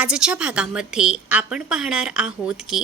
आजच्या भागामध्ये आपण पाहणार आहोत की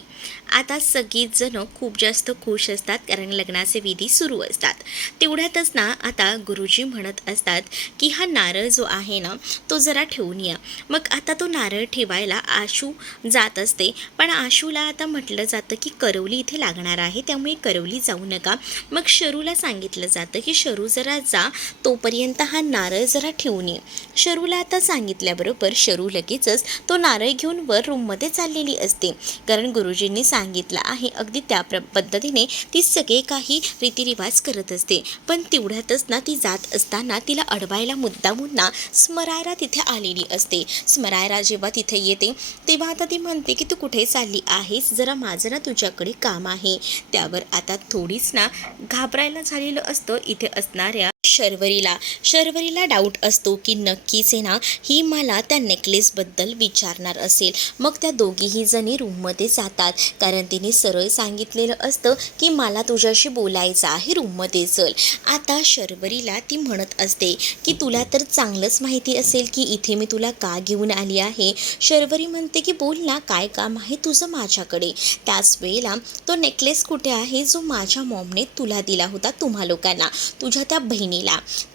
आता सगळीच जण खूप जास्त खुश असतात कारण लग्नाचे विधी सुरू असतात. तेवढ्यातच ना आता गुरुजी म्हणत असतात की हा नारळ जो आहे ना तो जरा ठेवून या. मग आता तो नारळ ठेवायला आशू जात असते, पण आशूला आता म्हटलं जातं की करवली इथे लागणार आहे, त्यामुळे करवली जाऊ नका. मग शरूला सांगितलं जातं की शरू जरा जा, तोपर्यंत हा नारळ जरा ठेवून ये. शरूला आता सांगितल्याबरोबर शरू लगेचच तो नारळ घेऊन वर रूममध्ये चाललेली असते, कारण गुरुजींनी सांगितलं आहे अगदी त्या पद्धतीने ती सगळे काही रीतिरिवाज करत असते. पण तेवढ्यातच ना ती जात असताना तिला अडवायला मुद्दामून ना स्मरायरा तिथे आलेली असते. स्मरायरा जेव्हा तिथे येते तेव्हा आता ती म्हणते की तू कुठे चालली आहेस, जरा माझं ना तुझ्याकडे काम आहे. त्यावर आता थोडीच ना घाबरायला झालेलं असतं इथे असणाऱ्या शर्वरीला डाऊट असतो की नक्कीच आहे ना ही मला त्या नेकलेसबद्दल विचारणार असेल. मग त्या दोघीही जणी रूममध्ये जातात, कारण तिने सरळ सांगितलेलं असतं की मला तुझ्याशी बोलायचं आहे, रूममध्ये चल. आता शर्वरीला ती म्हणत असते की तुला तर चांगलंच माहिती असेल की इथे मी तुला का घेऊन आली आहे. शर्वरी म्हणते की बोल ना, काय काम आहे तुझं माझ्याकडे. त्याच वेळेला तो नेकलेस कुठे आहे जो माझ्या मॉमने तुला दिला होता, तुम्हा लोकांना, तुझ्या त्या बहिणीला.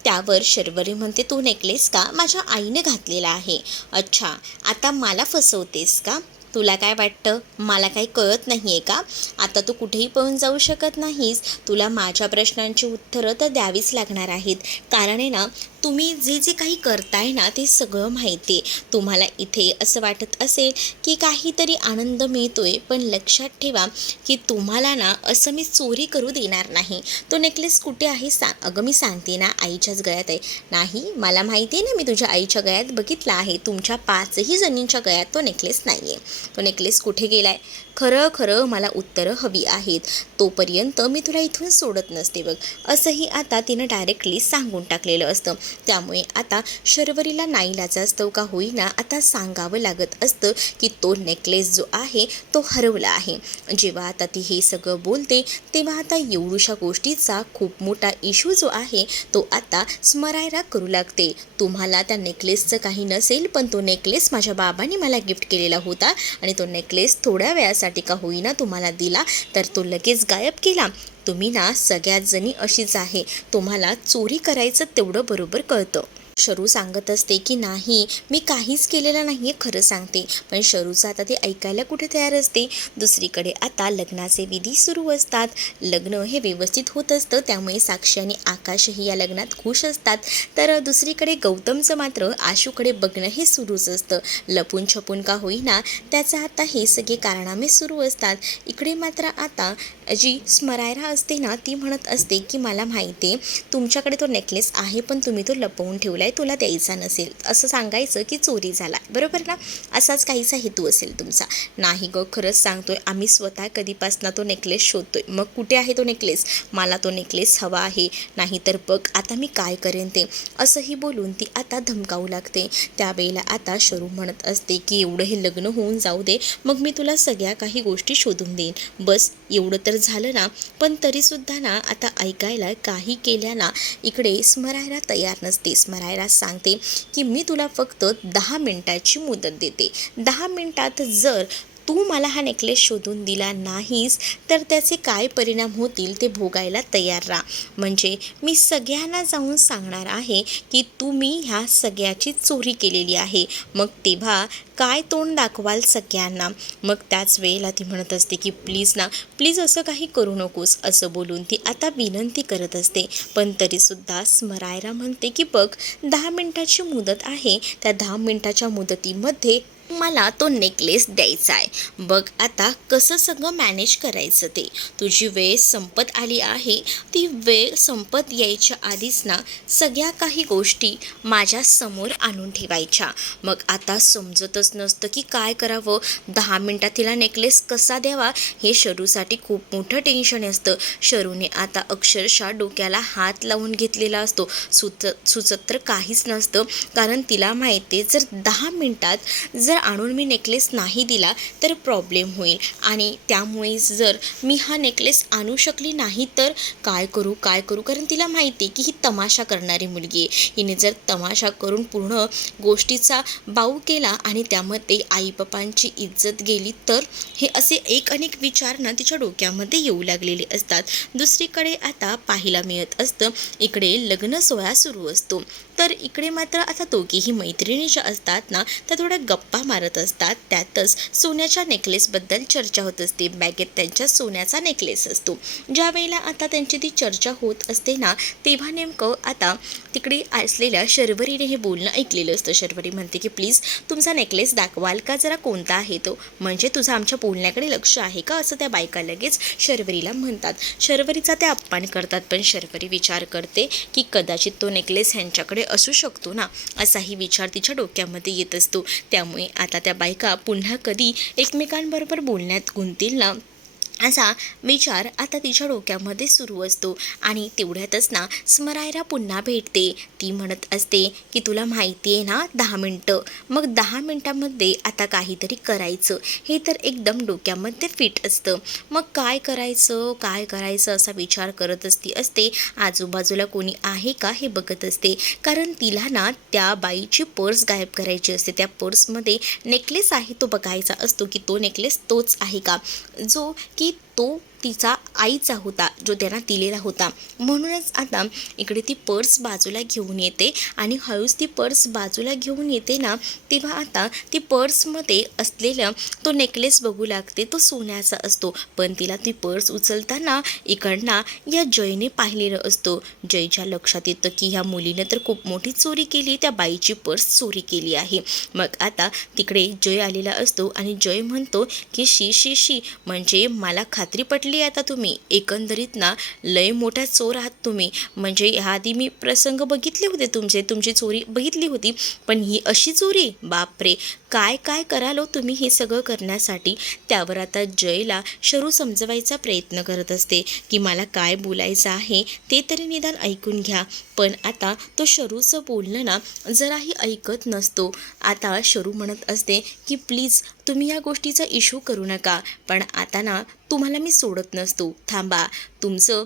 त्यावर शर्वरी म्हणते तो नेकलेस का माझ्या आईने घातलेला आहे. अच्छा, आता मला फसवतेस का? तुला काय वाटतं मला काही कळत नाही आहे का? आता तू कुठेही पळून जाऊ शकत नाहीस. तुला माझ्या प्रश्नांची उत्तरं तर द्यावीच लागणार आहेत, कारण आहे ना तुम्ही जे जे काही करताय ना ते सगळं माहिती आहे. तुम्हाला इथे असं वाटत असेल की काहीतरी आनंद मिळतोय, पण लक्षात ठेवा की तुम्हाला ना असं मी चोरी करू देणार नाही. तो नेकलेस कुठे आहे सांग. अगं मी सांगते ना, आईच्याच गळ्यात आहे. नाही, मला माहिती आहे ना, मी तुझ्या आईच्या गळ्यात बघितला आहे, तुमच्या 5ही जणींच्या गळ्यात तो नेकलेस नाही आहे. तो नेकलेस कुठे गेला आहे? खरं खरं मला उत्तरं हवी आहेत, तोपर्यंत मी तुला इथून सोडत नसते बघ. असंही आता तिनं डायरेक्टली सांगून टाकलेलं असतं. त्यामुळे आता शर्वरीला नाईलाज असतो का होईना आता सांगावं लागत असतं की तो नेकलेस जो आहे तो हरवला आहे. जेव्हा आता ती हे सगळं बोलते तेव्हा आता एवढ्याशा गोष्टीचा खूप मोठा इश्यू जो आहे तो आता स्मरायरा करू लागते. तुम्हाला त्या नेकलेसचं काही नसेल, पण तो नेकलेस माझ्या बाबांनी मला गिफ्ट केलेला होता आणि तो नेकलेस थोड्या वेळासाठी का होईना तुम्हाला दिला, तर तो लगेच गायब केला. तुम्ही ना सगळ्यात जणी अशीच आहे, तुम्हाला चोरी करायचं तेवढं बरोबर कळतं. शरू सांगत असते की नाही, मी काहीच केलेलं नाही आहे, खरं सांगते. पण शरूचं आता ते ऐकायला कुठे तयार असते. दुसरीकडे आता लग्नाचे विधी सुरू असतात. लग्न हे व्यवस्थित होत असतं, त्यामुळे साक्षी आणि आकाशही या लग्नात खुश असतात. तर दुसरीकडे गौतमचं मात्र आशूकडे बघणं हे सुरूच असतं. लपून छपून का होईना त्याचा आता हे सगळे कारनामे सुरू असतात. इकडे मात्र आता जी स्मरायरा असते ना ती म्हणत असते की मला माहिती आहे तुमच्याकडे तो नेकलेस आहे, पण तुम्ही तो लपवून ठेवला आहे, तुला द्यायचा नसेल. असं सांगायचं की चोरी झाला, बरोबर ना? असाच काहीसा हेतू असेल तुमचा. नाही गं, खरंच सांगतोय, आम्ही स्वतः कधीपासून तो नेकलेस शोधतोय. मग कुठे आहे तो नेकलेस? मला तो नेकलेस हवा आहे, नाही तर बघ आता मी काय करेन ते. असंही बोलून ती आता धमकावू लागते. त्यावेळेला आता शरू म्हणत असते की एवढं हे लग्न होऊन जाऊ दे, मग मी तुला सगळ्या काही गोष्टी शोधून देईन. बस एवढं तर झालं ना. पण तरीसुद्धा ना आता ऐकायला काही केल्या ना इकडे स्मरायरा तयार नसते. स्मरायरा सांगते की मी तुला फक्त 10 मिनिटाची मुदत देते. 10 मिनिटात जर तू मला हा नेकलेस शोधून दिला नाहीस तर त्याचे काय परिणाम होतील ते भोगायला तयार राहा. म्हणजे मी सगळ्यांना जाऊन सांगणार आहे की तुम्ही ह्या सगळ्याची चोरी केलेली आहे. मग तेव्हा काय तोंड दाखवाल सगळ्यांना? मग त्याच वेळेला ती म्हणत असते की प्लीज ना, प्लीज असं काही करू नकोस. असं बोलून ती आता विनंती करत असते. पण तरीसुद्धा स्मरायरा म्हणते की बघ, 10 मिनिटाची मुदत आहे, त्या 10 मिनिटाच्या मुदतीमध्ये मला तो नेकलेस द्यायचा आहे. बघ आता कसं सगळं मॅनेज करायचं ते. तुझी वेळ संपत आली आहे. ती वेळ संपत यायच्या आधीच ना सगळ्या काही गोष्टी माझ्या समोर आणून ठेवायच्या. मग आता समजतच नसतं की काय करावं. 10 मिनिटात तिला नेकलेस कसा द्यावा हे शरूसाठी खूप मोठं टेन्शन असतं. शरूने आता अक्षरशः डोक्याला हात लावून घेतलेला असतो. सुचत तर काहीच नसतं, कारण तिला माहिती आहे जर 10 मिनिटात जर आणून मी नेकलेस नाही दिला तर प्रॉब्लेम होईल आणि त्यामुळे जर मी हा नेकलेस आणू शकली नाही तर काय करू काय करू, कारण तिला माहिती की ही तमाशा करणारी मुलगी आहे. हिने जर तमाशा करून पूर्ण गोष्टीचा बाऊ केला आणि त्यामध्ये आईबापांची इज्जत गेली तर हे असे एक अनेक विचार ना तिच्या डोक्यामध्ये येऊ लागलेले असतात. दुसरीकडे आता पाहायला मिळत असतं इकडे लग्न सोहळा सुरू असतो, तर इकडे मात्र आता दोघीही मैत्रिणी ज्या असतात ना त्या थोड्या गप्पा मारत असतात. त्यातच सोन्याच्या नेकलेसबद्दल चर्चा होत असते. बॅगेत त्यांच्या सोन्याचा नेकलेस असतो. ज्या वेळेला आता त्यांची ती चर्चा होत असते ना तेव्हा नेमकं आता तिकडे असलेल्या शर्वरीने हे बोलणं ऐकलेलं असतं. शर्वरी म्हणते की प्लीज तुमचा नेकलेस दाखवाल का, जरा कोणता आहे तो, म्हणजे तुझं आमच्या बोलण्याकडे लक्ष आहे का, असं त्या बायका लगेच शर्वरीला म्हणतात. शर्वरीचा ते अपमान करतात, पण शर्वरी विचार करते की कदाचित तो नेकलेस ह्यांच्याकडे असू शकतो ना, असाही विचार तिच्या डोक्यामध्ये येत असतो. त्यामुळे आता त्या बायका पुन्हा कधी एकमेकांबरोबर बोलण्यात गुंतील ना असा विचार आता तिच्या डोक्यामध्ये सुरू असतो. आणि तेवढ्यातच ना स्मरायरा पुन्हा भेटते. ती म्हणत असते की तुला माहिती आहे ना 10 मिनटं, मग 10 मिनटामध्ये आता काहीतरी करायचं, हे तर एकदम डोक्यामध्ये फिट असतं. मग काय करायचं असा विचार करत असते. आजूबाजूला कोणी आहे का हे बघत असते, कारण तिला ना त्या बाईची पर्स गायब करायची असते. त्या पर्समध्ये नेकलेस आहे तो बघायचा असतो की तो नेकलेस तोच आहे का जो की तो तिचा आईचा होता, जो त्यांना दिलेला होता. म्हणूनच आता इकडे ती पर्स बाजूला घेऊन येते आणि हळूच ती पर्स बाजूला घेऊन येते ना तेव्हा आता ती पर्समध्ये असलेला तो नेकलेस बघू लागते. तो सोन्याचा असतो, पण तिला ती पर्स उचलताना इकडनं या जयने पाहिलेलं असतो. जयच्या लक्षात येतं की ह्या मुलीने तर खूप मोठी चोरी केली, त्या बाईची पर्स चोरी केली आहे. मग आता तिकडे जय आलेला असतो आणि जय म्हणतो की शी म्हणजे मला खात्री पटली आता तुम्ही एकंदरीत ना लय मोठा चोर आहात तुम्ही, म्हणजे ह्या आधी मी प्रसंग बघितले होते तुमची चोरी बघितली होती, पण ही अशी चोरी, बापरे काय काय करालो तुम्ही हे सगळं करण्यासाठी. त्यावर आता जयला शरू समजवायचा प्रयत्न करत असते की मला काय बोलायचं आहे ते तरी निदान ऐकून घ्या, पण आता तो शरूचं बोलणं ना जराही ऐकत नसतो. आता शरू म्हणत असते की प्लीज तुम्ही या गोष्टीचा इश्यू करू नका, पण आता ना तुम्हाला मी सोडत नसतो, थांबा, तुमचं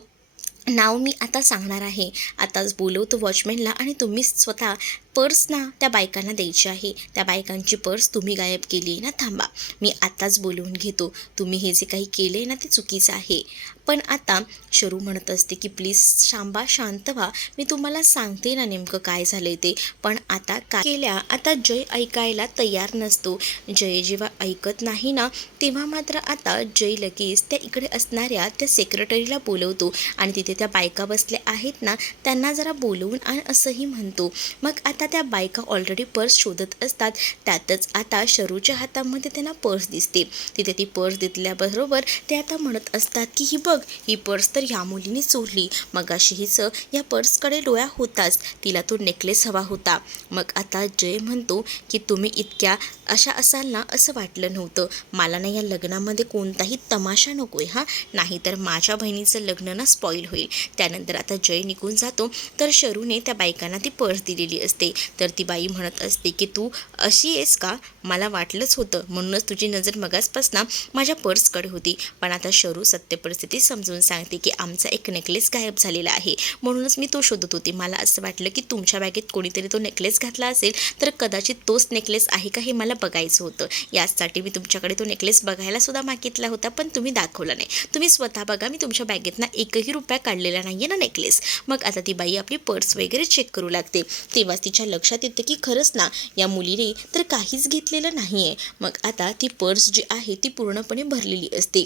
नाव मी आता सांगणार आहे, आताच बोलवतो वॉचमॅनला आणि तुम्ही स्वतः पर्स ना त्या बायकांना द्यायची आहे. त्या बायकांची पर्स तुम्ही गायब केली आहे ना, थांबा मी आत्ताच बोलवून घेतो, तुम्ही हे जे काही केलं आहे ना ते चुकीचं आहे. पण आता शरू म्हणत असते की प्लीज शांबा शांत व्हा, मी तुम्हाला सांगते ना नेमकं काय झालं ते. पण आता काय केल्या आता जय ऐकायला तयार नसतो. जय जेव्हा ऐकत नाही ना तेव्हा मात्र आता जय लगेच त्या इकडे असणाऱ्या त्या सेक्रेटरीला बोलवतो आणि तिथे त्या बायका बसल्या आहेत ना त्यांना जरा बोलवून आण असंही म्हणतो. मग आता त्या बायका ऑलरेडी पर्स शोधत असतात. त्यातच आता शरूच्या हातामध्ये त्यांना पर्स दिसते. तिथे ती पर्स दिसल्याबरोबर ते आता म्हणत असतात की ही बघ, ही पर्स तर ह्या मुलीने चोरली, मगाशी हिचं या पर्सकडे डोळा होताच, तिला तो नेकलेस हवा होता. मग आता जय म्हणतो की तुम्ही इतक्या अशा असाल ना असं वाटलं नव्हतं, मला ना या लग्नामध्ये कोणताही तमाशा नको आहे, हां, नाहीतर माझ्या बहिणीचं लग्न ना स्पॉईल होईल. त्यानंतर आता जय निघून जातो. तर शरूने त्या बायकांना ती पर्स दिलेली असते. तर ती बाई म्हणत असते की तू अशी आहेस का, मला वाटलंच होतं, म्हणूनच तुझी नजर मगासपासून माझ्या पर्सकडे होती. पण आता शरू सत्य परिस्थिती समजून सांगते की आमचा एक नेकलेस गायब झालेला आहे, म्हणूनच मी तो शोधत होते. मला असं वाटलं की तुमच्या बॅगेत कोणीतरी तो नेकलेस घातला असेल, तर कदाचित तोच नेकलेस आहे का हे मला बघायचं होतं. यासाठी मी तुमच्याकडे तो नेकलेस बघायला सुद्धा मागितला होता, पण तुम्ही दाखवला नाही. तुम्ही स्वतः बघा, मी तुमच्या बॅगेत ना एकही रुपया काढलेला नाही आहे ना नेकलेस. मग आता ती बाई आपली पर्स वगैरे चेक करू लागते. तेव्हाच तिच्या लक्षात येतं की खरंच ना या मुलीने तर काहीच घेतलेलं नाही आहे. मग आता ती पर्स जी आहे ती पूर्णपणे भरलेली असते.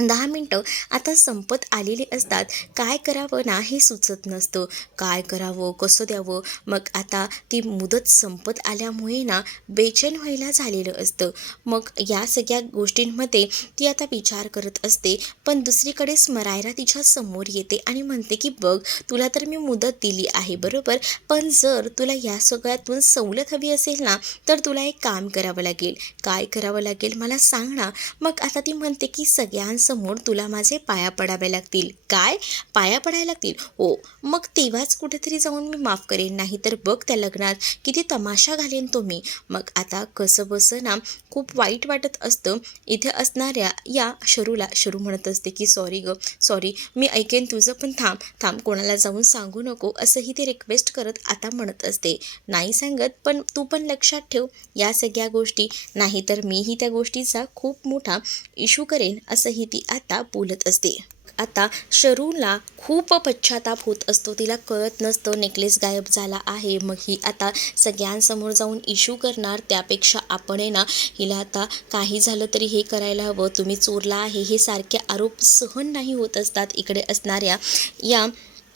10 मिनटं आता संपत आलेली असतात. काय करावं ना हे सुचत नसतं, काय करावं, कसं द्यावं. मग आता ती मुदत संपत आल्यामुळे ना बेचैन व्हायला झालेलं असतं. मग या सगळ्या गोष्टींमध्ये ती आता विचार करत असते. पण दुसरीकडे स्मरायरा तिच्या समोर येते आणि म्हणते की बघ, तुला तर मी मुदत दिली आहे बरोबर, पण जर तुला या सगळ्यातून सवलत हवी असेल ना तर तुला एक काम करावं लागेल. काय करावं लागेल मला सांग ना. मग आता ती म्हणते की सगळ्यांसमोर सगळ्यांसमोर तुला माझे पाया पडावे लागतील. काय? पाया पडायला लागतील? हो, मग तेव्हाच कुठेतरी जाऊन मी माफ करेन, नाही तर बघ त्या लग्नात किती तमाशा घालेन तो मी. मग आता कसं बसं ना खूप वाईट वाटत असतं इथे असणाऱ्या या शरूला. शरू म्हणत असते की सॉरी ग, सॉरी, मी ऐकेन तुझं, पण थांब थांब, कोणाला जाऊन सांगू नको, असंही ते रिक्वेस्ट करत आता म्हणत असते. नाही सांगत, पण तू पण लक्षात ठेव या सगळ्या गोष्टी, नाही तर मीही त्या गोष्टीचा खूप मोठा इश्यू करेन, असंही ती आता बोलत असते. आता शरूला खूप पश्चाताप होत असतो. तिला कळत नसतं नेकलेस गायब झाला आहे. मग ही आता सगळ्यांसमोर जाऊन इश्यू करणार, त्यापेक्षा आपण आहे ना हिला आता काही झालं तरी हे करायला हवं, तुम्ही चोरला आहे, हे सारखे आरोप सहन नाही होत असतात इकडे असणाऱ्या या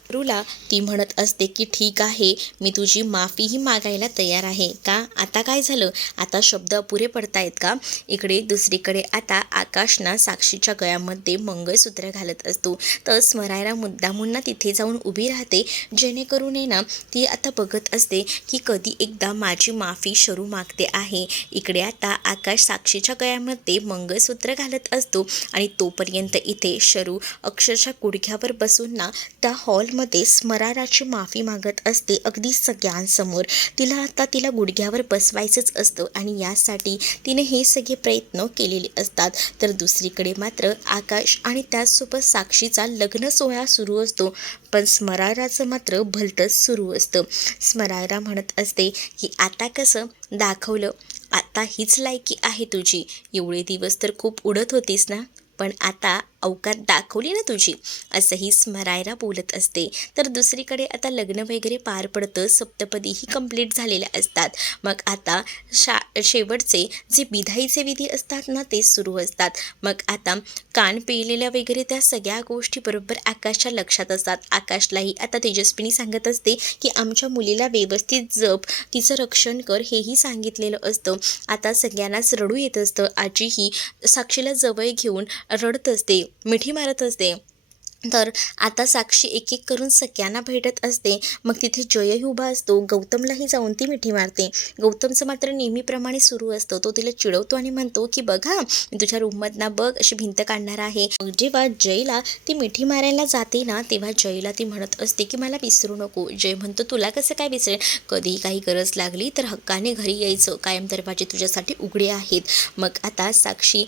शरूला. ती म्हणत असते की ठीक आहे, मी तुझी माफीही मागायला तयार आहे. का? आता काय झालं? आता शब्द अपुरे पडतायत का? इकडे दुसरीकडे आता आकाशना साक्षीच्या गळ्यामध्ये मंगळसूत्र घालत असतो. तर स्मरायला मुद्दामून तिथे जाऊन उभी राहते, जेणेकरून आहे ना ती आता बघत असते की कधी एकदा माझी माफी शरू मागते आहे. इकडे आता आकाश साक्षीच्या गळ्यामध्ये मंगळसूत्र घालत असतो आणि तोपर्यंत इथे शरू अक्षरशः गुडघ्यावर बसून ना त्या हॉलमध्ये स्मराराची माफी मागत असते अगदी सगळ्यांसमोर. तिला गुडघ्यावर बसवायचंच असतं आणि यासाठी तिने हे सगळे प्रयत्न केलेले असतात. तर दुसरीकडे मात्र आकाश आणि त्याचसोबत साक्षीचा लग्न सोहळा सुरू असतो, पण स्मराराचं मात्र भलतंच सुरू असतं. स्मरारा म्हणत असते की आता कसं दाखवलं, आता हीच लायकी आहे तुझी, एवढे दिवस तर खूप उडत होतीस ना, पण आता अवकात दाखवली ना तुझी, असंही स्मरायरा बोलत असते. तर दुसरीकडे आता लग्न वगैरे पार पडतं, सप्तपदीही कंप्लीट झालेल्या असतात. मग आता शेवटचे जे विदाईचे विधी असतात ना ते सुरू असतात. मग आता कान पिळलेल्या वगैरे त्या सगळ्या गोष्टी बरोबर आकाशच्या लक्षात असतात. आकाशलाही आता तेजस्विनी सांगत असते की आमच्या मुलीला व्यवस्थित जप, तिचं रक्षण कर, हेही सांगितलेलं असतं. आता सगळ्यांनाच रडू येत असतं. आजीही साक्षीला जवळ घेऊन रडत असते, मिठी मारत असते. तर आता साक्षी एक एक करून सगळ्यांना भेटत असते. मग तिथे जयही उभा असतो, गौतमलाही जाऊन ती मिठी मारते. गौतमचं मात्र नेहमीप्रमाणे सुरू असतं, तो तिला चिडवतो आणि म्हणतो की बघा मी तुझ्या रूममधनं बघ अशी भिंत काढणार आहे. मग जेव्हा जयला ती मिठी मारायला जाते ना तेव्हा जयला ती म्हणत असते की मला विसरू नको. जय म्हणतो तुला कसं काय विसरेल, कधी काही गरज लागली तर हक्काने घरी यायचं, कायम दरवाजे तुझ्यासाठी उघडे आहेत. मग आता साक्षी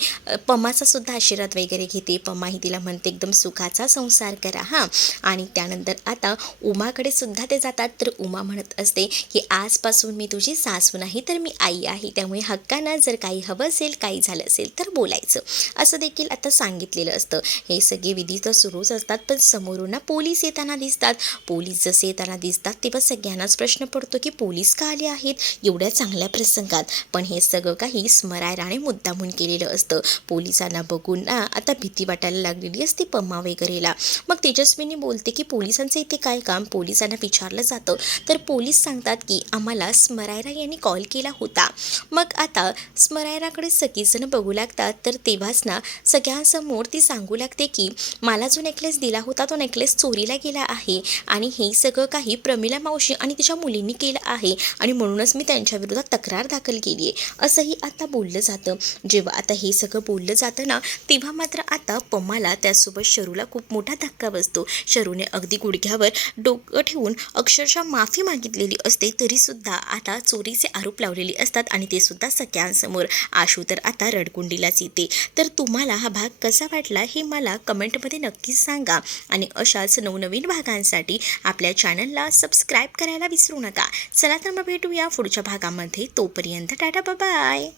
पमाचा सुद्धा आशीर्वाद वगैरे घेते. पमाही तिला म्हणते एकदम सुखाचा संसार करा हां. आणि त्यानंतर आता उमाकडे सुद्धा ते जातात. तर उमा म्हणत असते की आजपासून मी तुझी सासू नाही तर मी आई आहे, त्यामुळे हक्कानं जर काही हवं असेल, काही झालं असेल तर बोलायचं, असं देखील आता सांगितलेलं असतं. हे सगळे विधी तर सुरूच असतात, पण समोरून पोलीस येताना दिसतात. पोलीस जसे येताना दिसतात तेव्हा सगळ्यांनाच प्रश्न पडतो की पोलीस का आले आहेत एवढ्या चांगल्या प्रसंगात. पण हे सगळं काही स्मरायराने मुद्दामून केलेलं असतं. पोलिसांना बघून ना आता भीती वाटायला लागलेली असते पम्मा वगैरेला. मग तेजस्विनी बोलते की पोलिसांचं इथे काय काम. पोलिसांना विचारलं जातं तर पोलीस सांगतात की आम्हाला स्मरायरा यांनी कॉल केला होता. मग आता स्मरायराकडे सगळीजणं बघू लागतात. तर तेव्हाच ना सगळ्यांसमोर ती सांगू लागते की मला जो नेकलेस दिला होता तो नेकलेस चोरीला गेला आहे आणि हे सगळं काही प्रमिला मावशी आणि तिच्या मुलींनी केलं आहे आणि म्हणूनच मी त्यांच्या विरोधात तक्रार दाखल केली आहे, असंही आता बोललं जातं. जेव्हा आता हे सगळं बोललं जातं ना तेव्हा मात्र आता पम्माला त्यासोबत शरूला खूप मोठा धक्का बसतो. शरूने अगदी गुडघ्यावर डोकं ठेवून अक्षरशः माफी मागितलेली असते, तरीसुद्धा आता चोरीचे आरोप लावलेले असतात आणि ते सुद्धा सगळ्यांसमोर. आशू तर आता रडकुंडीलाच येते. तर तुम्हाला हा भाग कसा वाटला हे मला कमेंटमध्ये नक्कीच सांगा आणि अशाच नवनवीन भागांसाठी आपल्या चॅनलला सबस्क्राईब करायला विसरू नका. चला तर मग भेटूया पुढच्या भागामध्ये. तोपर्यंत टाटा बाय.